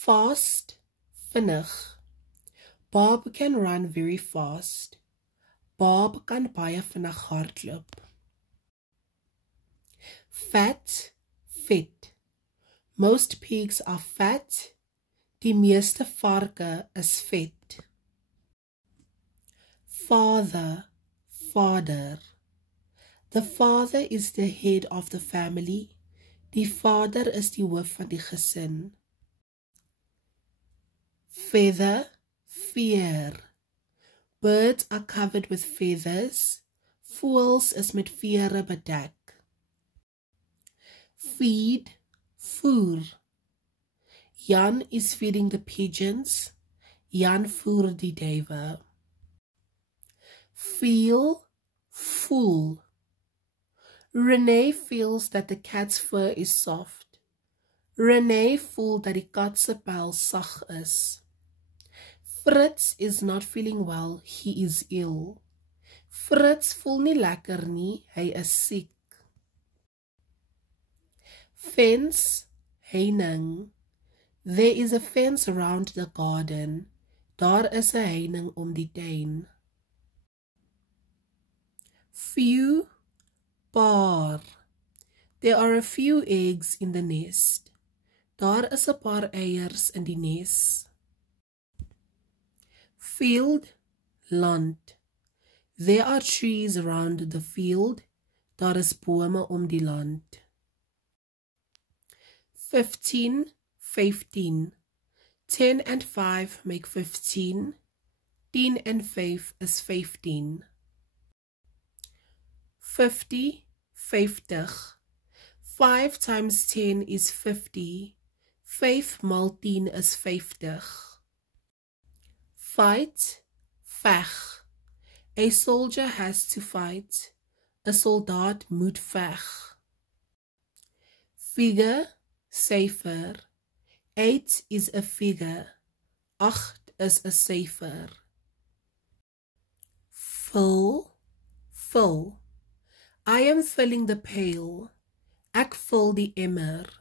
Fast, vinnig. Bob can run very fast. Bob kan baie vinnig hardloop. Fat, vet. Most pigs are fat. Die meeste varke is vet. Father, vader. The father is the head of the family. Die vader is die hoof van die gesin. Feather, veer. Birds are covered with feathers. Voëls is met vere bedek. Feed, voer. Jan is feeding the pigeons. Jan voer die duwe. Feel, voel. Renee feels that the cat's fur is soft. Renee voel dat die kat se vel sag is. Fritz is not feeling well, he is ill. Fritz voel nie lekker nie, hy is siek. Fence, heining. There is a fence around the garden. Daar is 'n heining om die tuin. Few, paar. There are a few eggs in the nest. Daar is 'n paar eiers in die nes. Field, land. There are trees around the field. Daar is bome om die land. 15, 15. 10 and 5 make 15. 10 and 5 is 15. 50, 50. 5 times 10 is 50. 5 maal 10 is 50. Fight, veg. A soldier has to fight. 'n Soldaat moet veg. Figure, syfer. 8 is a figure. 8 is a syfer. Fill, fill. I am filling the pail. Ek vul die emmer.